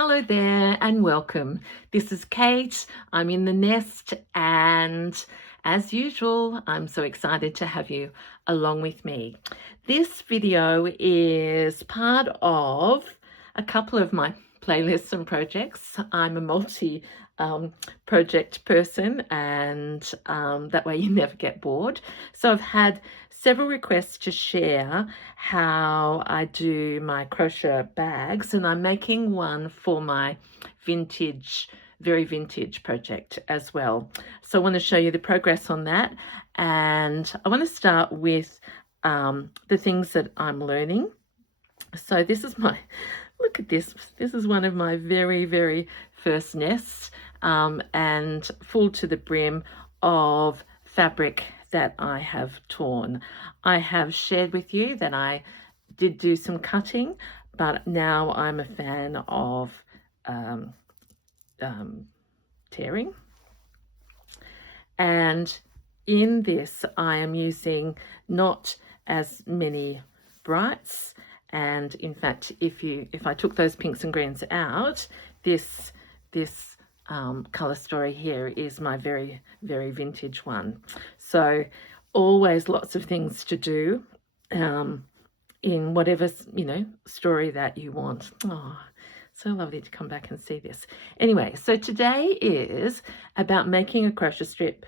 Hello there and welcome. This is Kate. I'm in the nest and as usual, I'm so excited to have you along with me. This video is part of a couple of my playlists and projects. I'm a multi project person and that way you never get bored. So I've had several requests to share how I do my crochet bags, and I'm making one for my vintage, very vintage project as well. So I want to show you the progress on that, and I want to start with the things that I'm learning. So this is my, look at this. This is one of my very, very first nests and full to the brim of fabric that I have torn. I have shared with you that I did do some cutting, but now I'm a fan of tearing. And in this, I am using not as many brights. And in fact, if I took those pinks and greens out, this color story here is my very, very vintage one. So always lots of things to do in whatever, story that you want. Oh, so lovely to come back and see this. Anyway, so today is about making a crochet strip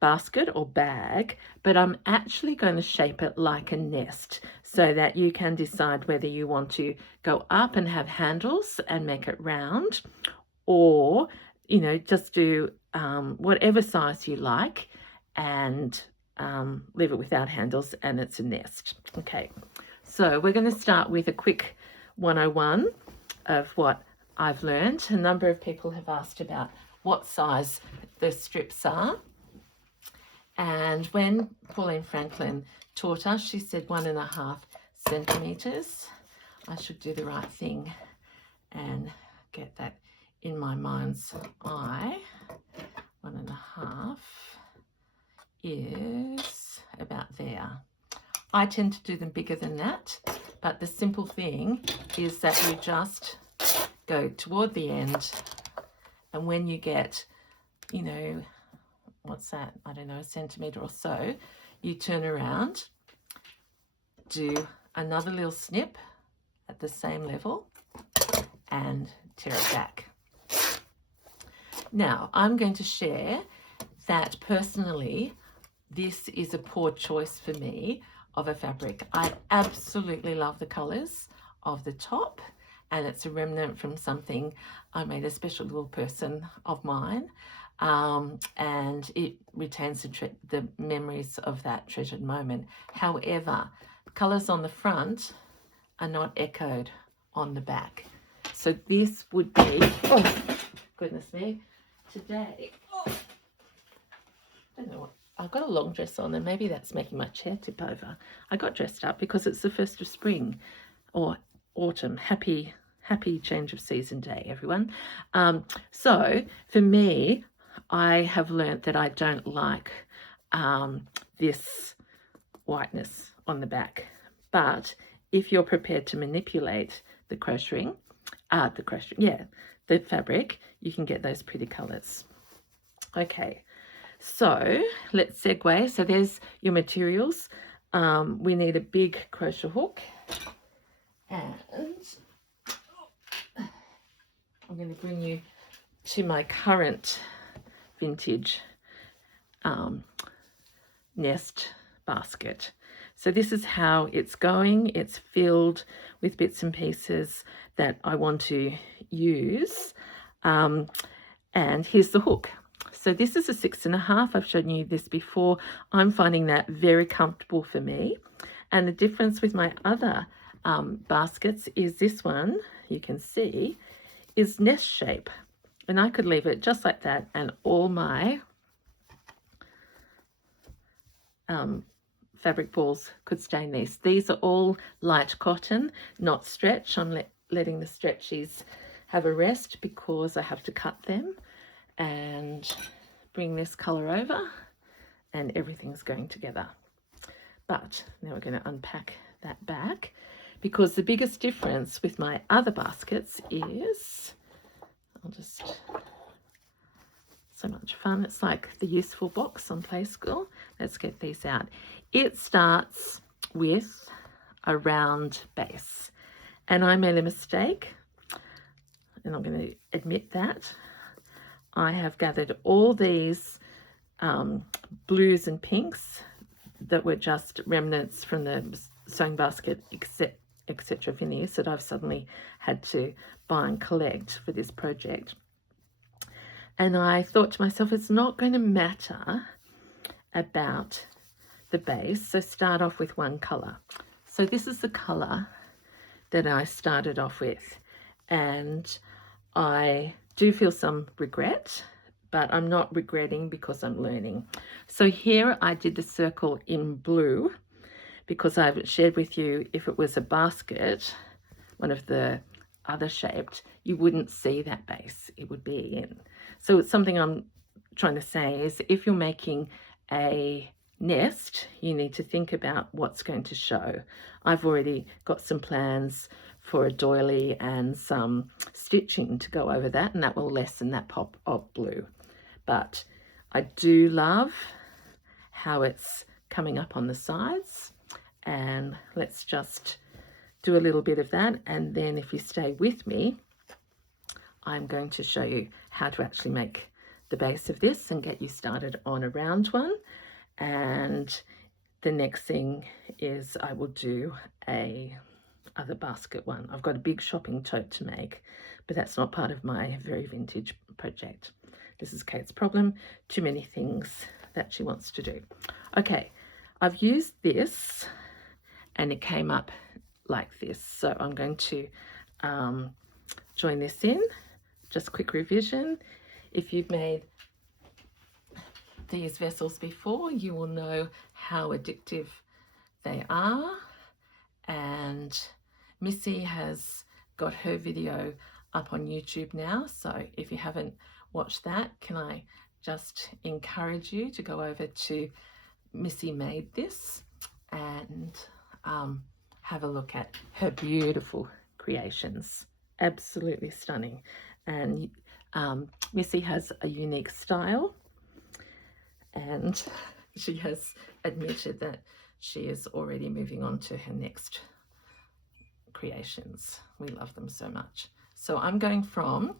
basket or bag, but I'm actually going to shape it like a nest so that you can decide whether you want to go up and have handles and make it round, or just do whatever size you like and leave it without handles and it's a nest. Okay, so we're going to start with a quick 101 of what I've learned. A number of people have asked about what size the strips are. And when Pauline Franklin taught us, she said 1.5 centimeters. I should do the right thing and get that in my mind's eye. 1.5 is about there. I tend to do them bigger than that, but the simple thing is that you just go toward the end, and when you get, what's that? I don't know, a centimetre or so, you turn around, do another little snip at the same level and tear it back. Now, I'm going to share that personally, this is a poor choice for me of a fabric. I absolutely love the colours of the top, and it's a remnant from something I made a special little person of mine. And it retains the memories of that treasured moment. However, colours on the front are not echoed on the back. So this would be, oh, goodness me, today, I don't know what, I've got a long dress on and maybe that's making my chair tip over. I got dressed up because it's the 1st of spring or autumn. Happy change of season day, everyone. So for me, I have learnt that I don't like this whiteness on the back, but if you're prepared to manipulate the the fabric, you can get those pretty colours. Okay, so let's segue. So there's your materials. We need a big crochet hook, and I'm going to bring you to my current vintage nest basket. So this is how it's going. It's filled with bits and pieces that I want to use. And here's the hook. So this is a 6.5. I've shown you this before. I'm finding that very comfortable for me. And the difference with my other baskets is this one, you can see, is nest shape. And I could leave it just like that, and all my fabric balls could stay in these. These are all light cotton, not stretch. I'm letting the stretchies have a rest because I have to cut them and bring this colour over, and everything's going together. But now we're going to unpack that back. because the biggest difference with my other baskets is, so much fun. It's like the useful box on Play School. Let's get these out. It starts with a round base, and I made a mistake, and I'm going to admit that. I have gathered all these blues and pinks that were just remnants from the sewing basket, etc. veneers that I've suddenly had to buy and collect for this project. And I thought to myself, it's not going to matter about the base, so start off with one colour. So this is the colour that I started off with, and I do feel some regret, but I'm not regretting because I'm learning. So here I did the circle in blue because I've shared with you, if it was a basket, one of the other shaped, you wouldn't see that base, it would be in. So it's something I'm trying to say is, if you're making a nest, you need to think about what's going to show. I've already got some plans for a doily and some stitching to go over that, and that will lessen that pop of blue. But I do love how it's coming up on the sides, and let's just do a little bit of that, and then if you stay with me, I'm going to show you how to actually make the base of this and get you started on a round one. And the next thing is I will do a other basket one. I've got a big shopping tote to make, but that's not part of my very vintage project. This is Kate's problem, too many things that she wants to do. Okay, I've used this and it came up like this, so I'm going to join this in. Just quick revision, if you've made these vessels before, you will know how addictive they are, and Missy has got her video up on YouTube now, so if you haven't watched that, can I just encourage you to go over to Missy Made This and have a look at her beautiful creations. Absolutely stunning. And Missy has a unique style, and she has admitted that she is already moving on to her next creations. We love them so much. So I'm going from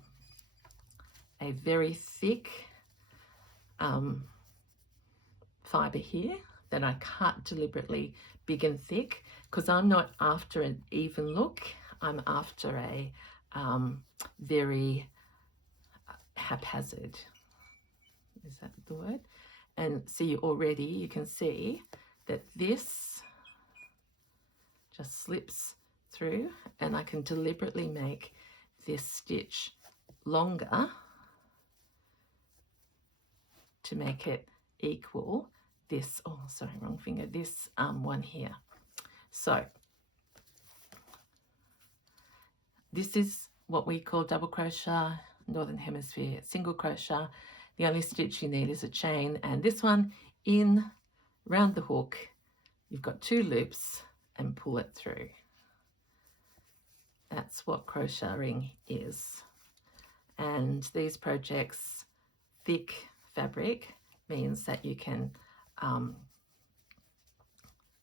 a very thick fibre here that I cut deliberately big and thick, because I'm not after an even look, I'm after a very haphazard, is that the word? And see, already you can see that this just slips through, and I can deliberately make this stitch longer to make it equal this, oh sorry, wrong finger, this one here. So this is what we call double crochet, Northern Hemisphere single crochet. The only stitch you need is a chain, and this one in round the hook, you've got 2 loops and pull it through. That's what crocheting is. And these projects, thick fabric means that you can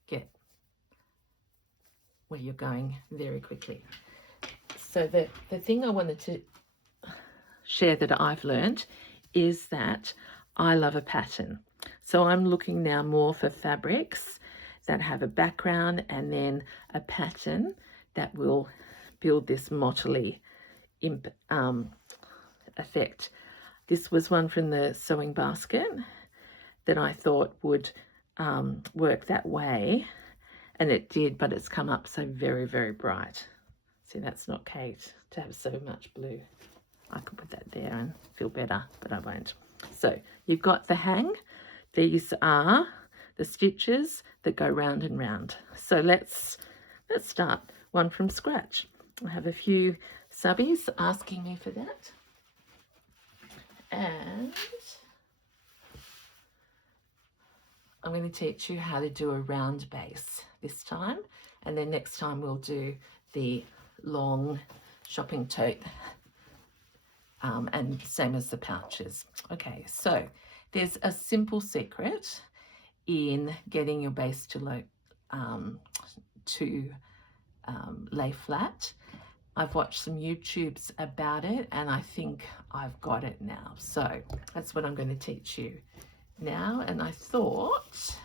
get where you're going very quickly. So the thing I wanted to share that I've learned is that I love a pattern. So I'm looking now more for fabrics that have a background and then a pattern that will build this motley effect. This was one from the sewing basket that I thought would work that way, and it did, but it's come up so very, very bright. See, that's not Kate to have so much blue. I could put that there and feel better, but I won't. So you've got the hang. These are the stitches that go round and round. So let's start one from scratch. I have a few subbies asking me for that. And I'm going to teach you how to do a round base this time. and then next time we'll do the long shopping tote, and same as the pouches. Okay, so there's a simple secret in getting your base to lay flat. I've watched some YouTubes about it and I think I've got it now. So that's what I'm going to teach you now. And I thought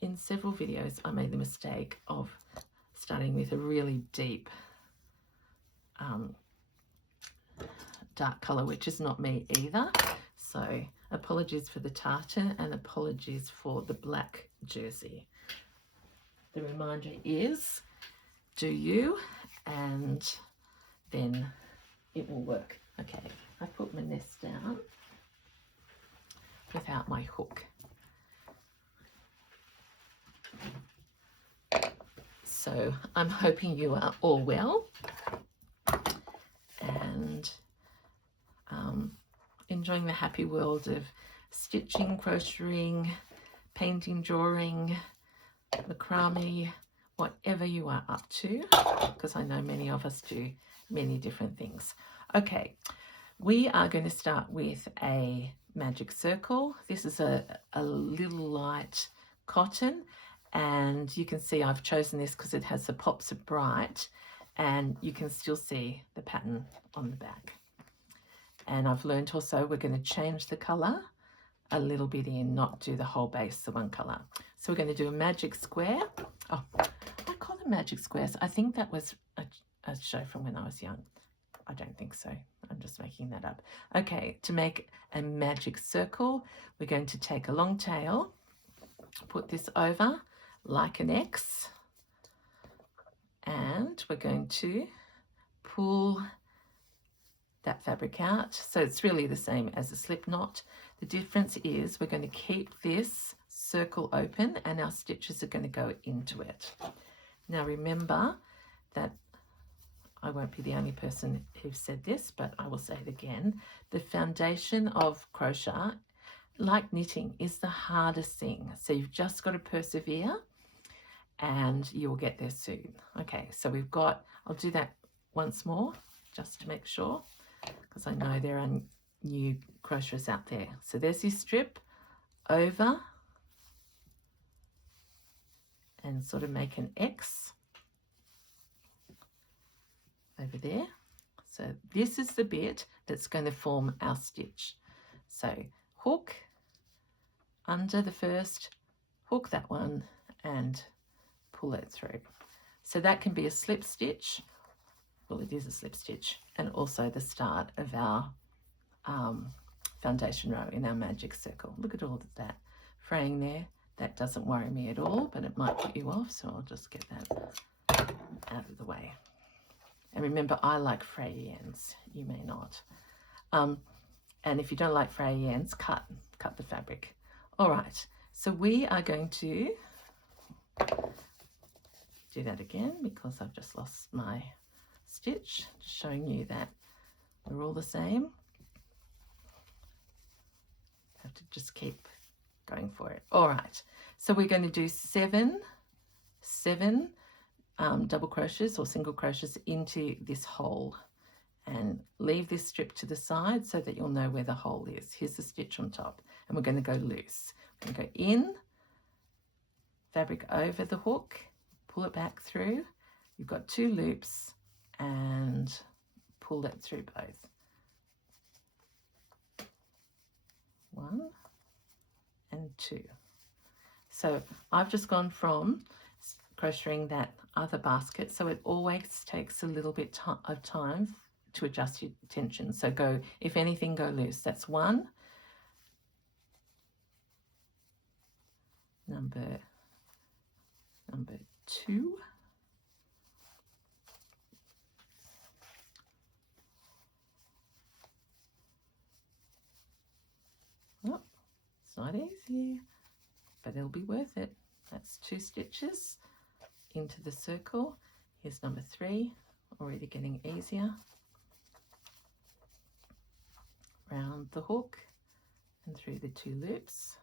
in several videos I made the mistake of starting with a really deep dark color, which is not me either. So apologies for the tartan and apologies for the black jersey. The reminder is do you, and then it will work. Okay, I put my nest down without my hook. So I'm hoping you are all well and enjoying the happy world of stitching, crocheting, painting, drawing, macrame, whatever you are up to, because I know many of us do many different things. Okay, we are going to start with a magic circle. This is a little light cotton, and you can see I've chosen this because it has the pops of bright, and you can still see the pattern on the back. And I've learned also we're going to change the colour a little bit in, not do the whole base the one colour. So we're going to do a magic square. Oh, I call them magic squares. I think that was a show from when I was young. I don't think so. I'm just making that up. Okay, to make a magic circle, we're going to take a long tail, put this over like an X, and we're going to pull that fabric out. So it's really the same as a slip knot. The difference is we're going to keep this circle open and our stitches are going to go into it. Now remember that I won't be the only person who's said this, but I will say it again. The foundation of crochet, like knitting, is the hardest thing. So you've just got to persevere and you'll get there soon. Okay, so we've got, I'll do that once more just to make sure, because I know there are new crocheters out there. So there's your strip over and sort of make an X over there. So this is the bit that's going to form our stitch. So hook under the first, hook that one and pull it through. So that can be a slip stitch. Well, it is a slip stitch, and also the start of our foundation row in our magic circle. Look at all of that fraying there. That doesn't worry me at all, but it might put you off, so I'll just get that out of the way. And remember, I like fray ends. You may not. And if you don't like fray ends, cut the fabric. All right, so we are going to do that again because I've just lost my stitch, showing you that we're all the same. Have to just keep going for it. All right, so we're going to do seven double crochets or single crochets into this hole, and leave this strip to the side so that you'll know where the hole is. Here's the stitch on top, and we're going to go loose. We're going to go in, fabric over the hook, pull it back through. You've got 2 loops and pull it through both. 1 and 2. So I've just gone from crocheting that other basket, so it always takes a little bit of time to adjust your tension. So go, if anything, go loose. That's 1. Number 2. Oh, it's not easy, but it'll be worth it. That's 2 stitches into the circle. Here's number 3, already getting easier. Round the hook and through the 2 loops.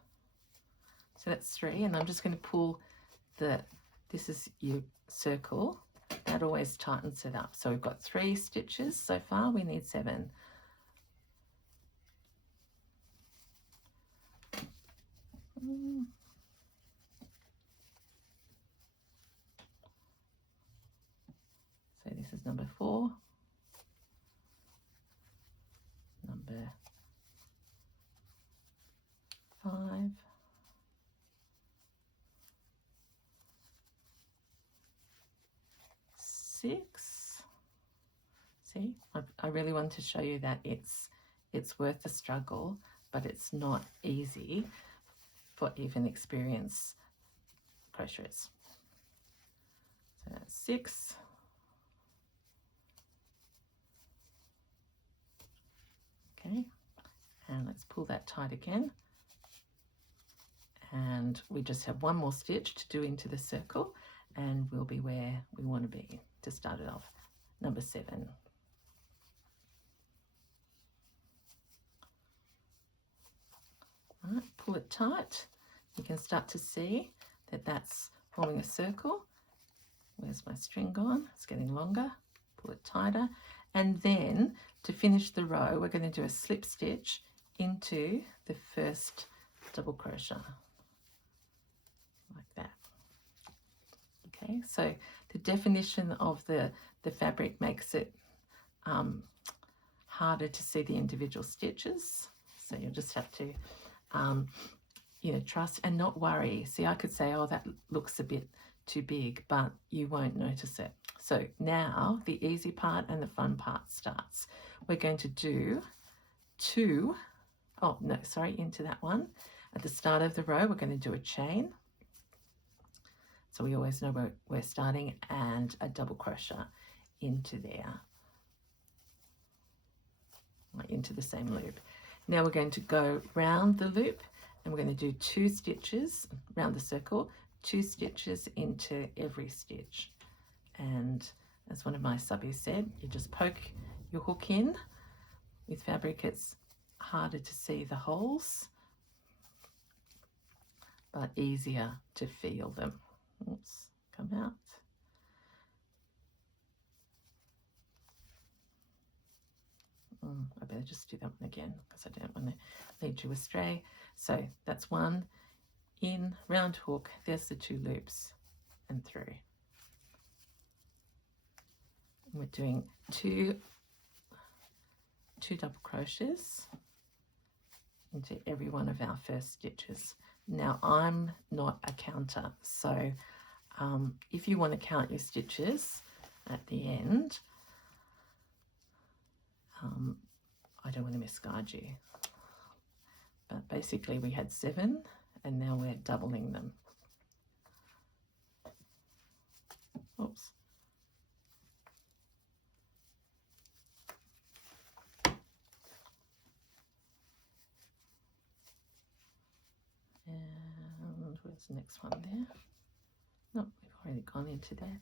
So that's 3, and I'm just going to pull this is your circle. That always tightens it up. So we've got 3 stitches so far. We need 7. So this is number 4, number 5, 6. See, I really want to show you that it's worth the struggle, but it's not easy for even experienced crocheters. So that's 6. Okay, and let's pull that tight again. And we just have 1 more stitch to do into the circle, and we'll be where we want to be to start it off. Number 7. All right, pull it tight. You can start to see that that's forming a circle. Where's my string gone? It's getting longer. Pull it tighter. And then to finish the row, we're going to do a slip stitch into the first double crochet, like that. Okay, so the definition of the fabric makes it harder to see the individual stitches. So you'll just have to, you know, trust and not worry. See, I could say, oh, that looks a bit too big, but you won't notice it. So now the easy part and the fun part starts. We're going to do 2, oh no, sorry, into that one. At the start of the row, we're going to do a chain. So we always know where we're starting, and a double crochet into there, into the same loop. Now we're going to go round the loop, and we're going to do 2 stitches round the circle, 2 stitches into every stitch. And as one of my subbies said, you just poke your hook in. With fabric, it's harder to see the holes, but easier to feel them. Oops, come out. I better just do that one again because I don't want to lead you astray. So that's 1 in, round hook, there's the 2 loops, and through. And we're doing 2 double crochets into every one of our first stitches. Now I'm not a counter, so if you want to count your stitches at the end, I don't want to misguide you, but basically we had 7 and now we're doubling them. Oops. And where's the next one there? Nope, we've already gone into there.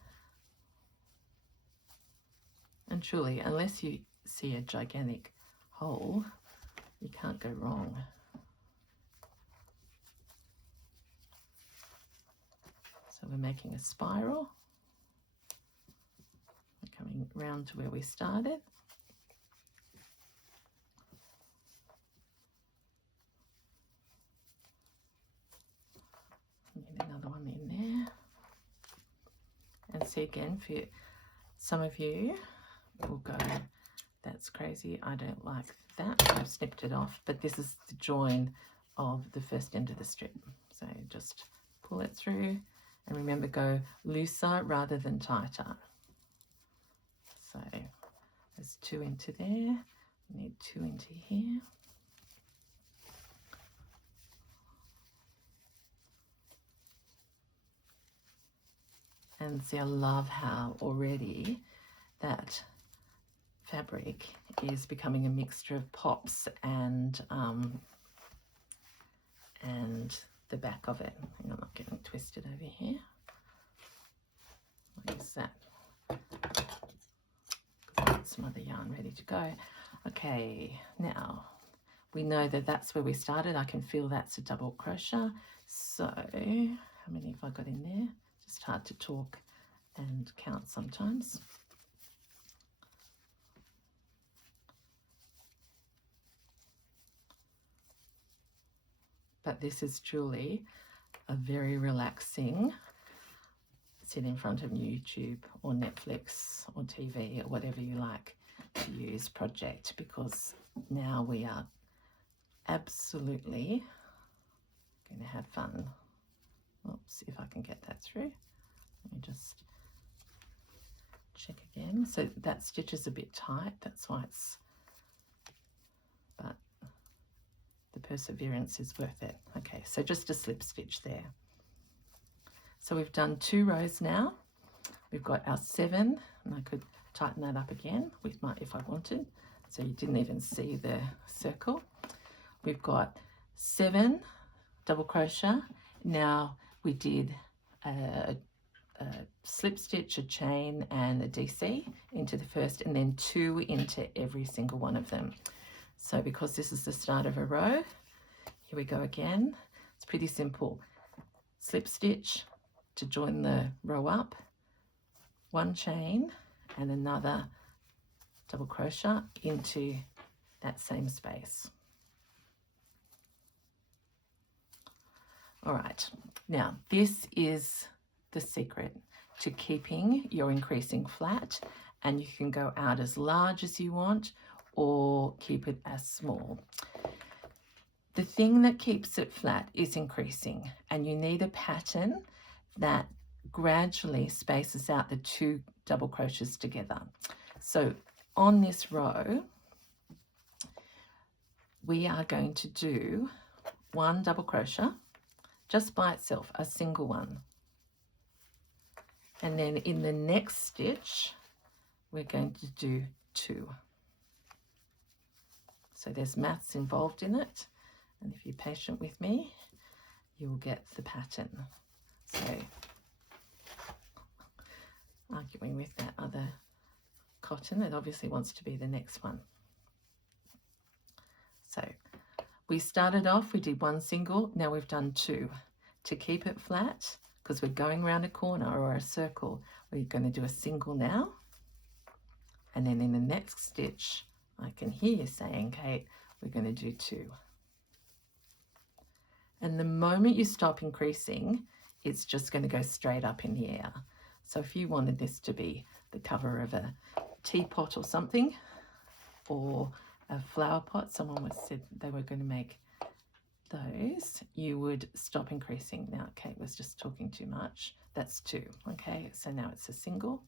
And truly, unless you see a gigantic hole, you can't go wrong. So we're making a spiral. We're coming round to where we started. Need another one in there. And see, again, for some of you will go, that's crazy, I don't like that, I've snipped it off, but this is the join of the first end of the strip. So just pull it through, and remember, go looser rather than tighter. So there's 2 into there, we need 2 into here. And see, I love how already that fabric is becoming a mixture of pops and the back of it. I'm not getting twisted over here. What is that? Got some other yarn ready to go. Okay, now we know that that's where we started. I can feel that's a double crochet. So how many have I got in there? just hard to talk and count sometimes. But this is truly a very relaxing sit in front of YouTube or Netflix or TV or whatever you like to use project, because now we are absolutely going to have fun. Oops, see if I can get that through. Let me just check again. So that stitch is a bit tight, that's why it's, but the perseverance is worth it. Okay, so just a slip stitch there. So we've done 2 rows now. We've got our 7, and I could tighten that up again with my, if I wanted, so you didn't even see the circle. We've got 7 double crochet. Now we did a slip stitch, a chain and a DC into the first, and then 2 into every single one of them. So because this is the start of a row, here we go again. It's pretty simple. Slip stitch to join the row up, 1 chain and another double crochet into that same space. All right, now this is the secret to keeping your increasing flat, and you can go out as large as you want or keep it as small. The thing that keeps it flat is increasing, and you need a pattern that gradually spaces out the 2 double crochets together. So on this row, we are going to do 1 double crochet just by itself, a single one. And then in the next stitch, we're going to do 2. So there's maths involved in it. And if you're patient with me, you will get the pattern. So arguing with that other cotton, it obviously wants to be the next one. So we started off, we did 1 single, now we've done 2. To keep it flat, because we're going around a corner or a circle, we're going to do a single now. And then in the next stitch, I can hear you saying, Kate, we're going to do 2. And the moment you stop increasing, it's just going to go straight up in the air. So if you wanted this to be the cover of a teapot or something, or a flower pot, someone said they were going to make those, you would stop increasing. Now Kate was just talking too much. That's 2. Okay, so now it's a single.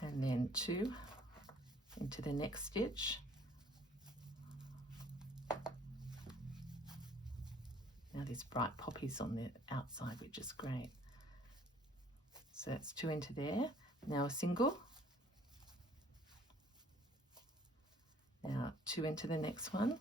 And then 2 into the next stitch. Now there's bright poppies on the outside, which is great. So that's 2 into there. Now a single. Now 2 into the next one.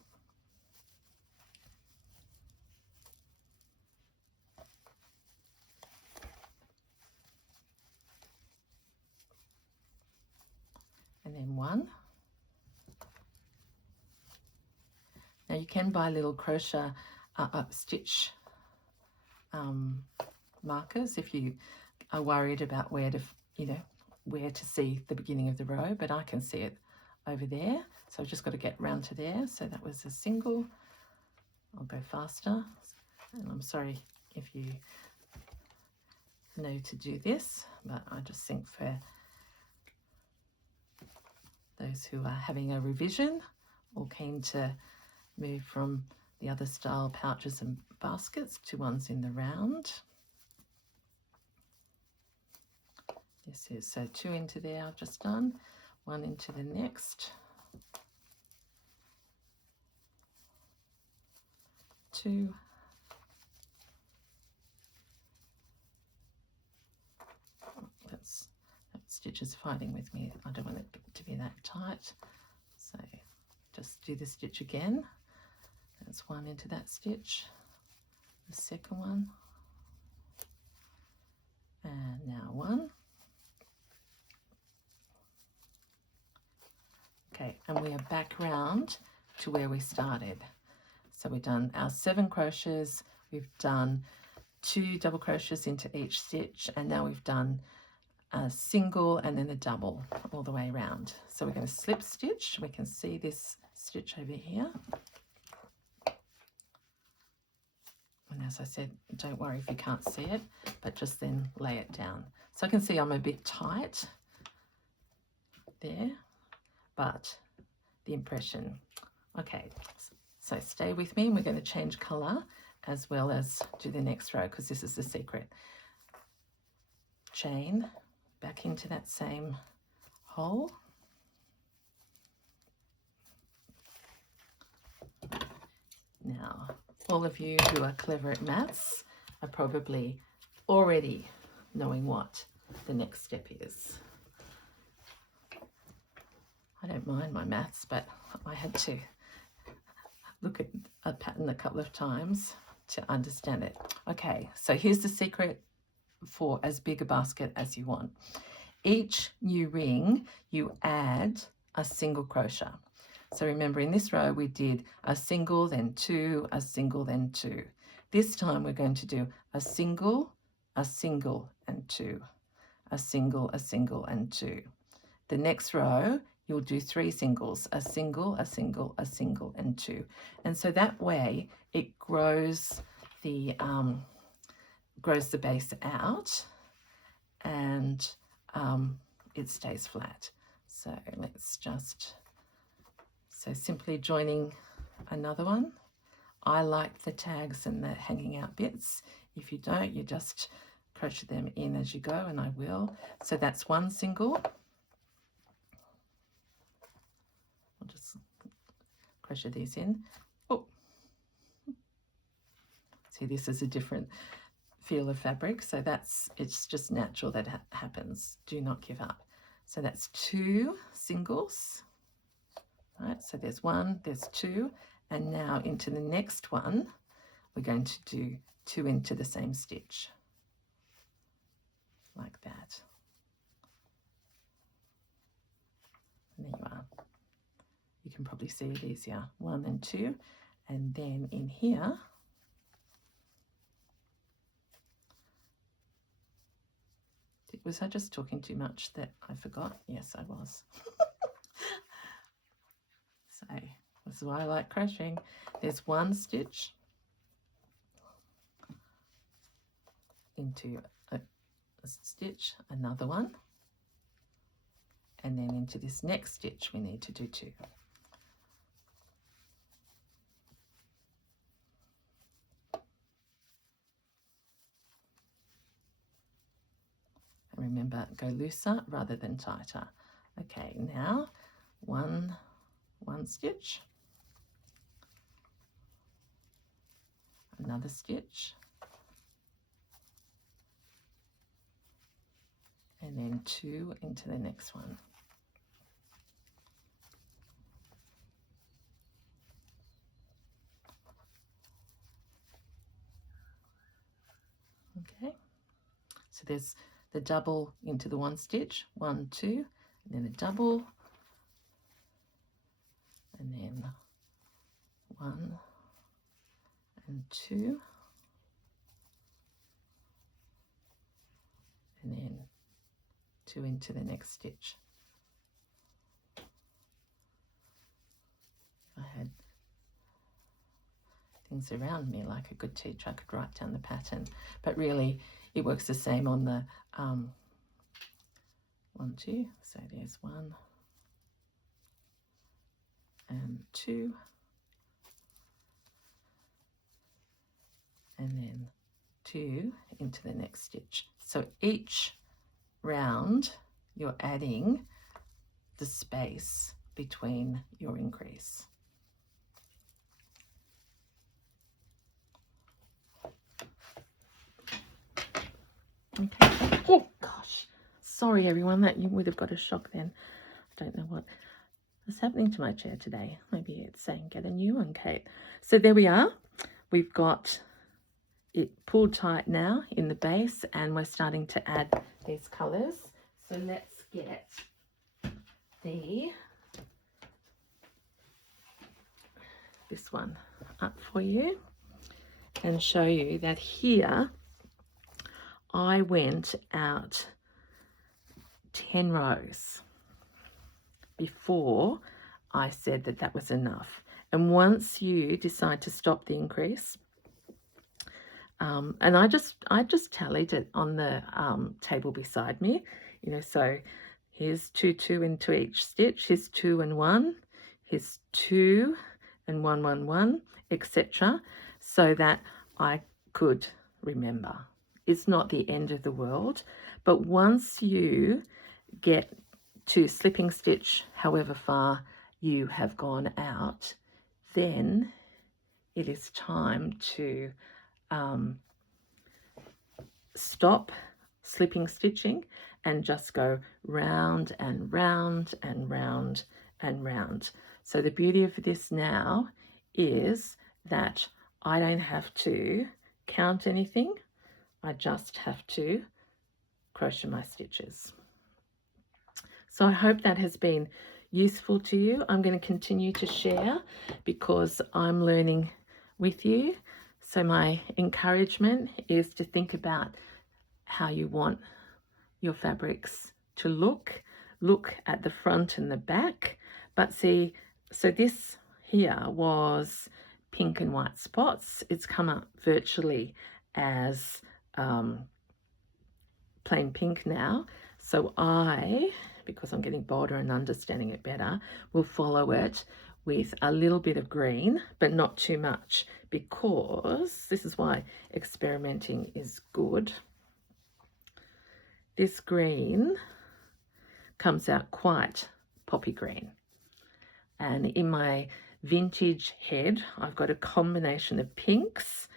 And then 1. Now you can buy little crochet stitch markers if you are worried about where to, where to see the beginning of the row, but I can see it over there. So I've just got to get round to there. So that was a single. I'll go faster. And I'm sorry if you know to do this, but I just think for those who are having a revision or keen to move from the other style pouches and baskets to ones in the round. This is, so 2 into there I've just done, 1 into the next, 2, that stitch is fighting with me. I don't want it to be that tight, so just do the stitch again. That's 1 into that stitch, the second one, and now 1. Okay, and we are back round to where we started. So we've done our 7 crochets, we've done 2 double crochets into each stitch, and now we've done a single and then a double all the way around. So we're going to slip stitch. We can see this stitch over here. And as I said, don't worry if you can't see it, but just then lay it down. So I can see I'm a bit tight there, but the impression. Okay, so stay with me, and we're going to change colour as well as do the next row, because this is the secret. Chain back into that same hole. Now, all of you who are clever at maths are probably already knowing what the next step is. I don't mind my maths, but I had to look at a pattern a couple of times to understand it. Okay, so here's the secret for as big a basket as you want. Each new ring, you add a single crochet. So remember, in this row we did a single, then 2, a single, then 2. This time we're going to do a single, and 2, a single, and 2. The next row you'll do 3 singles, a single, and 2. And so that way it grows the base out, and it stays flat. So let's just, so simply joining another one. I like the tags and the hanging out bits. If you don't, you just crochet them in as you go, and I will. So that's 1 single. I'll just crochet these in. Oh, see, this is a different feel of fabric, so it's just natural that happens. Do not give up. So that's 2 singles. Right, so there's 1, there's 2, and now into the next one we're going to do 2 into the same stitch, like that. And there you are. You can probably see it easier. 1 and 2, and then in here was I just talking too much that I forgot? Yes, I was. So this is why I like crocheting. There's 1 stitch into a stitch, another one, and then into this next stitch we need to do 2. And remember, go looser rather than tighter. Okay, now one stitch, another stitch, and then 2 into the next one. Okay, so there's the double into the 1 stitch, 1, 2, and then a double, and then 1 and 2, and then 2 into the next stitch. If I had things around me like a good teacher, I could write down the pattern, but really it works the same on the 1, 2, so there's 1 and 2, and then 2 into the next stitch. So each round you're adding the space between your increase. Okay. Oh gosh, sorry everyone, that you would have got a shock then. I don't know what is happening to my chair today. Maybe it's saying get a new one, Kate. So there we are. We've got it pulled tight now in the base, and we're starting to add these colors. So let's get the this one up for you and show you that here I went out 10 rows before I said that that was enough. And once you decide to stop the increase, and I just tallied it on the table beside me, you know, so here's 2, 2 into each stitch, here's 2 and 1, here's 2 and 1, 1, 1, etc., so that I could remember. It's not the end of the world, but once you get to slipping stitch however far you have gone out, then it is time to stop slipping stitching and just go round and round and round and round. So the beauty of this now is that I don't have to count anything. I just have to crochet my stitches. So I hope that has been useful to you. I'm going to continue to share because I'm learning with you. So my encouragement is to think about how you want your fabrics to look at the front and the back. But see, so this here was pink and white spots. It's come up virtually as plain pink now. So I, because I'm getting bolder and understanding it better, will follow it with a little bit of green, but not too much, because this is why experimenting is good. This green comes out quite poppy green. And in my vintage head, I've got a combination of pinks,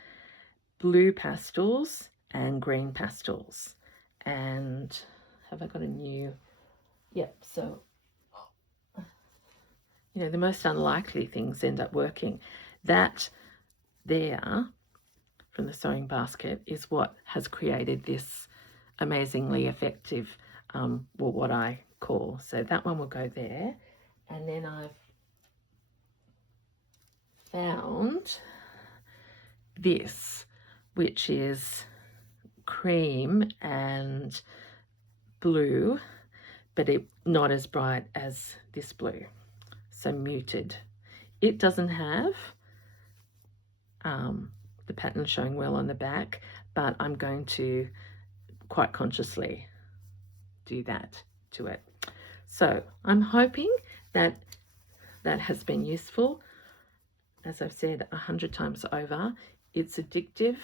blue pastels, and green pastels. And have I got a new? Yep, so, you know, the most unlikely things end up working. That there from the sewing basket is what has created this amazingly effective, well, what I call. So that one will go there. And then I've found this, which is cream and blue, but it not as bright as this blue, so muted. It doesn't have the pattern showing well on the back, but I'm going to quite consciously do that to it. So I'm hoping that that has been useful. As I've said 100 times over, it's addictive.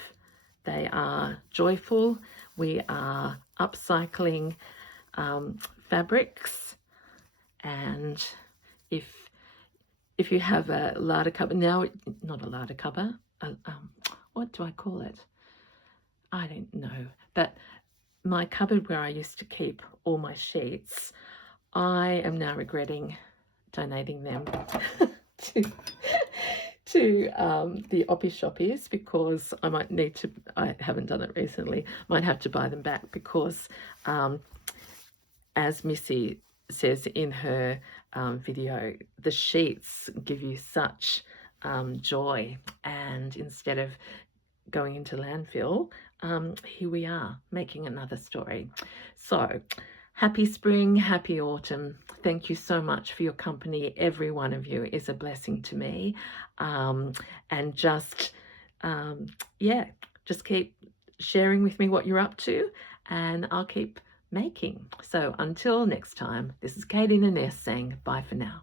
They are joyful. We are upcycling fabrics, and if you have a larder cover now, not a larder cover, what do I call it? I don't know, but my cupboard where I used to keep all my sheets, I am now regretting donating them to the Oppie Shoppies, because I might need to, I haven't done it recently, might have to buy them back, because as Missy says in her video, the sheets give you such joy, and instead of going into landfill, here we are making another story. So happy spring, happy autumn. Thank you so much for your company. Every one of you is a blessing to me. And just, yeah, just keep sharing with me what you're up to, and I'll keep making. So until next time, this is Kate in the Nest saying bye for now.